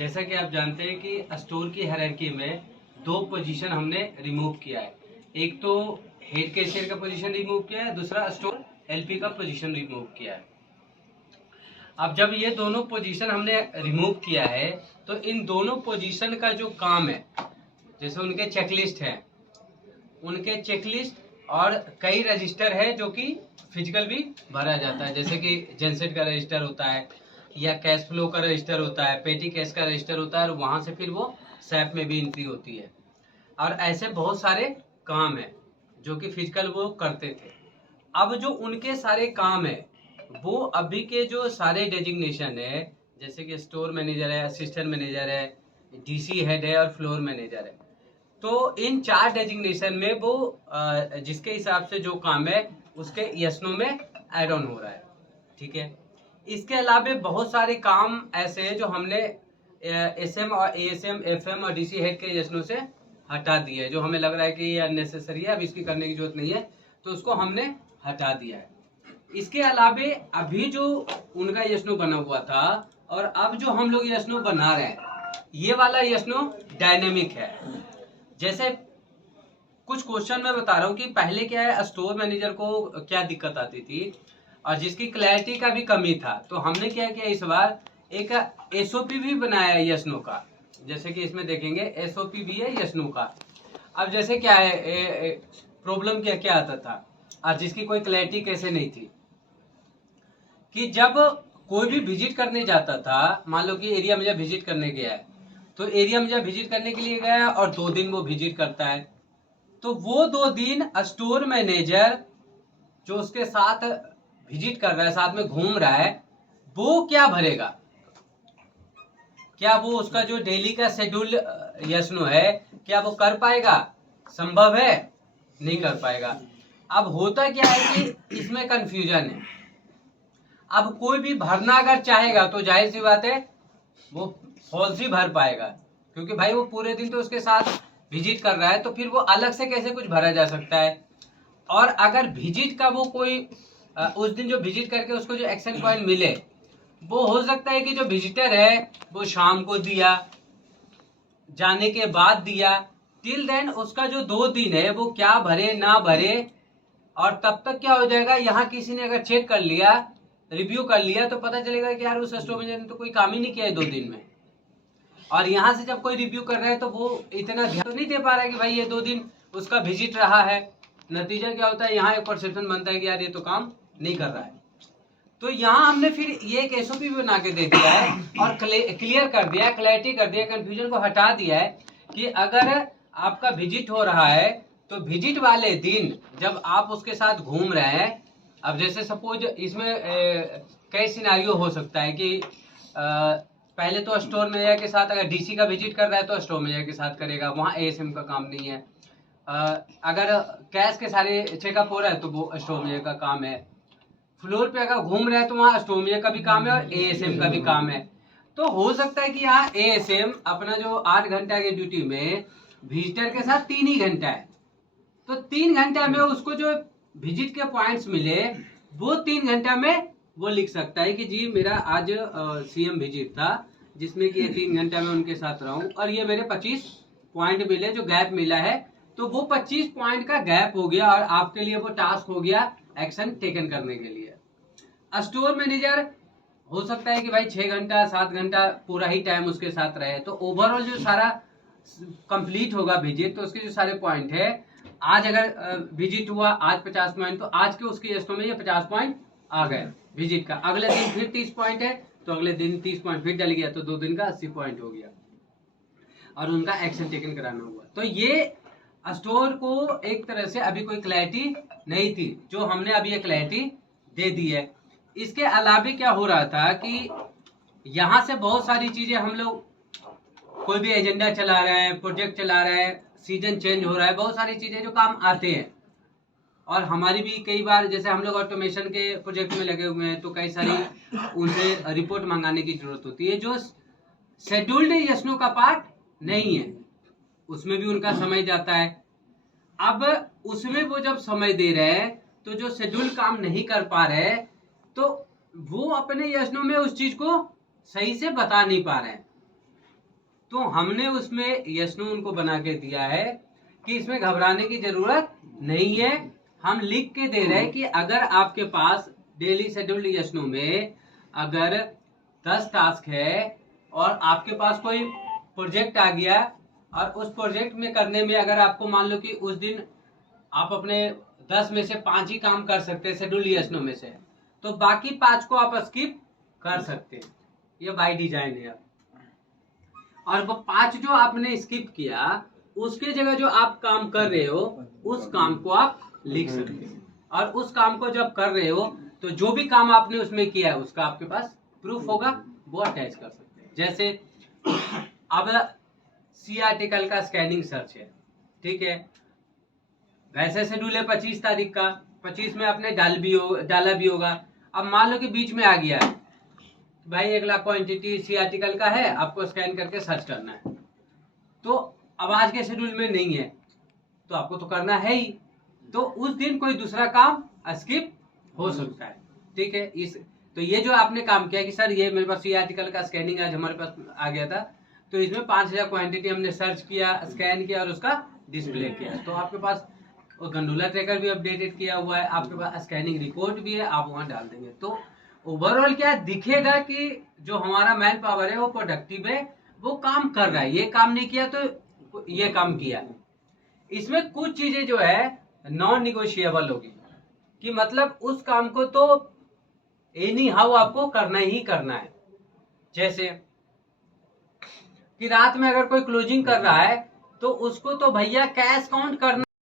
जैसा कि आप जानते हैं कि स्टोर की हायरार्की में दो पोजीशन हमने रिमूव किया है। एक तो हेड कैशियर का पोजीशन रिमूव किया है, दूसरा स्टोर एलपी का पोजीशन रिमूव किया है। अब जब ये दोनों पोजीशन हमने रिमूव किया है तो इन दोनों पोजीशन का जो काम है, जैसे उनके चेकलिस्ट है, उनके चेकलिस्ट और कई रजिस्टर है जो कि फिजिकल भी भरा जाता है, जैसे कि जेनसेट का रजिस्टर होता है या कैश फ्लो का रजिस्टर होता है, पेटी कैश का रजिस्टर होता है, और वहां से फिर वो सैप में भी एंट्री होती है। और ऐसे बहुत सारे काम है जो कि फिजिकल वो करते थे। अब जो उनके सारे काम है वो अभी के जो सारे डेजिग्नेशन है, जैसे कि स्टोर मैनेजर है, असिस्टेंट मैनेजर है, डीसी हेड है और फ्लोर मैनेजर है, तो इन चार डेजिग्नेशन में वो जिसके हिसाब से जो काम है उसके यशनो में ऐड ऑन हो रहा है। ठीक है, इसके अलावा बहुत सारे काम ऐसे हैं जो हमने एसएम और एएसएम, एफएम और डीसी हेड के यशनों से हटा दिए, जो हमें लग रहा है कि ये अननेसेसरी है, अब इसकी करने की जरूरत नहीं है, तो उसको हमने हटा दिया है। इसके अलावा अभी जो उनका यशनो बना हुआ था और अब जो हम लोग यशनो बना रहे हैं, ये वाला यशनो डायनेमिक है। जैसे कुछ क्वेश्चन मैं बता रहा हूँ कि पहले क्या है, स्टोर मैनेजर को क्या दिक्कत आती थी और जिसकी क्लैरिटी का भी कमी था, तो हमने क्या किया, इस बार एक एसओपी भी बनाया है यशनो का। जैसे कि इसमें देखेंगे एसओपी भी है यशनो का। अब जैसे क्या है, प्रॉब्लम क्या क्या आता था और जिसकी कोई क्लैरिटी कैसे नहीं थी, कि जब कोई भी विजिट करने जाता था, मान लो कि एरिया में जब विजिट करने गया है, तो एरिया में जब विजिट करने के लिए गया और 2 दिन वो विजिट करता है, तो वो 2 दिन स्टोर मैनेजर जो उसके साथ विजिट कर रहा है, साथ में घूम रहा है, वो क्या भरेगा? क्या वो उसका जो डेली का शेड्यूल यशनो है, क्या वो कर पाएगा? संभव है? नहीं कर पाएगा। अब होता क्या है कि इसमें कंफ्यूजन है। अब कोई भी भरना अगर चाहेगा तो जाहिर सी बात है वो फॉल्स ही भर पाएगा, क्योंकि भाई वो पूरे दिन तो उसके साथ विजिट कर रहा है, तो फिर वो अलग से कैसे कुछ भरा जा सकता है। और अगर विजिट का वो कोई उस दिन जो विजिट करके उसको जो एक्शन पॉइंट मिले, वो हो सकता है कि जो विजिटर है वो शाम को दिया, जाने के बाद दिया, टिल देन उसका जो 2 दिन है वो क्या भरे ना भरे, और तब तक क्या हो जाएगा, यहाँ किसी ने अगर चेक कर लिया, रिव्यू कर लिया, तो पता चलेगा कि यार उस स्टोर मैनेजर ने तो कोई काम ही नहीं किया है 2 दिन में। और यहाँ से जब कोई रिव्यू कर रहा है तो वो इतना ध्यान तो नहीं दे पा रहा है कि भाई ये 2 दिन उसका विजिट रहा है। नतीजा क्या होता है, यहाँ एक परसेप्शन बनता है कि यार ये तो काम नहीं कर रहा है। तो यहाँ हमने फिर ये एक एसओपी बना के दे दिया है और क्लियर कर दिया, क्लैरिटी कर दिया, कंफ्यूजन को हटा दिया है कि अगर आपका विजिट हो रहा है तो विजिट वाले दिन जब आप उसके साथ घूम रहे हैं, अब जैसे सपोज इसमें कई सिनारियो हो सकता है कि पहले तो स्टोर मैनेजर के साथ अगर डीसी का विजिट कर रहा है तो स्टोर मैनेजर के साथ करेगा, वहाँ एएसएम का काम नहीं है। अगर कैश के सारे चेकअप हो रहा है तो वो स्टोर मैनेजर का काम है। फ्लोर पे अगर घूम रहे हैं तो वहाँ स्टोर मैनेजर का भी काम है और एएसएम का भी काम है। तो हो सकता है कि यहाँ एएसएम अपना जो 8 घंटा की ड्यूटी में विजिटर के साथ 3 ही घंटा है, तो 3 घंटा में उसको जो विजिट के पॉइंट्स मिले वो 3 घंटा में वो लिख सकता है कि जी मेरा आज सीएम विजिट था, जिसमें कि 3 घंटा में उनके साथ रहा हूं और ये मेरे 25 पॉइंट मिले, जो गैप मिला है, तो वो 25 पॉइंट का गैप हो गया और आपके लिए वो टास्क हो गया एक्शन टेकन करने के लिए। स्टोर मैनेजर हो सकता है कि भाई 6 घंटा 7 घंटा पूरा ही टाइम उसके साथ रहे, तो ओवरऑल जो सारा कंप्लीट होगा विजिट, तो उसके जो सारे पॉइंट है, आज अगर विजिट हुआ आज 50 पॉइंट, तो आज के उसके यशनों में ये 50 पॉइंट आ गए विजिट का। अगले दिन फिर 30 पॉइंट है तो अगले दिन 30 पॉइंट फिर डल गया, तो 2 दिन का 80 पॉइंट हो गया और उनका एक्शन टेकन कराना हुआ। तो ये स्टोर को एक तरह से अभी कोई क्लैरिटी नहीं थी, जो हमने अभी ये क्लैरिटी दे दी है। इसके अलावा क्या हो रहा था कि यहाँ से बहुत सारी चीजें हम लोग, कोई भी एजेंडा चला रहे हैं, प्रोजेक्ट चला रहे हैं, सीजन चेंज हो रहा है, बहुत सारी चीजें जो काम आते हैं। और हमारी भी कई बार जैसे हम लोग ऑटोमेशन के प्रोजेक्ट में लगे हुए हैं तो कई सारी उनसे रिपोर्ट मंगाने की जरूरत होती है, जो शेड्यूल्ड यशनों का पार्ट नहीं है, उसमें भी उनका समय जाता है। अब उसमें वो जब समय दे रहे हैं तो जो शेड्यूल काम नहीं कर पा रहे, तो वो अपने यशनों में उस चीज को सही से बता नहीं पा रहे हैं। तो हमने उसमें यस नो उनको बना के दिया है कि इसमें घबराने की जरूरत नहीं है। हम लिख के दे रहे हैं कि अगर आपके पास डेली शेड्यूल्ड यस नो में अगर 10 टास्क है और आपके पास कोई प्रोजेक्ट आ गया और उस प्रोजेक्ट में करने में अगर आपको मान लो कि उस दिन आप अपने 10 में से 5 ही काम कर सकते हैं शेड्यूल्ड यस नो में से, तो बाकी 5 को आप स्किप कर सकते हैं। ये बाय डिजाइन है। और वो 5 जो आपने स्किप किया उसके जगह जो आप काम कर रहे हो उस काम को आप लिख सकते हैं। और उस काम को जब कर रहे हो तो जो भी काम आपने उसमें किया है उसका आपके पास प्रूफ होगा, वो अटैच कर सकते हैं। जैसे अब सी आर्टिकल का स्कैनिंग सर्च है, ठीक है, वैसे शेड्यूल है 25 तारीख का, 25 में आपने डाला भी होगा। अब मान लो कि बीच में आ गया है भाई 1 लाख क्वांटिटी सी आर्टिकल का है, आपको स्कैन करके सर्च करना है, तो अब आज के शेड्यूल में नहीं है तो आपको तो करना है ही, तो उस दिन कोई दूसरा काम स्किप हो सकता है, ठीक है। तो ये जो आपने काम किया कि सर ये मेरे पास सी आर्टिकल का स्कैनिंग आज हमारे पास आ गया था, तो इसमें 5000 क्वांटिटी हमने सर्च किया, स्कैन किया और उसका डिस्प्ले किया, तो आपके पास गंडोला ट्रैकर भी अपडेटेड किया हुआ है, आपके पास स्कैनिंग रिपोर्ट भी है, आप वहां डाल देंगे। तो ओवरऑल क्या दिखेगा कि जो हमारा मैन पावर है वो प्रोडक्टिव है, वो काम कर रहा है, ये काम नहीं किया तो ये काम किया। इसमें कुछ चीजें जो है नॉन निगोशिएबल होगी कि मतलब उस काम को तो एनी हाउ आपको करना ही करना है। जैसे कि रात में अगर कोई क्लोजिंग कर रहा है तो उसको तो भैया कैश काउंट करना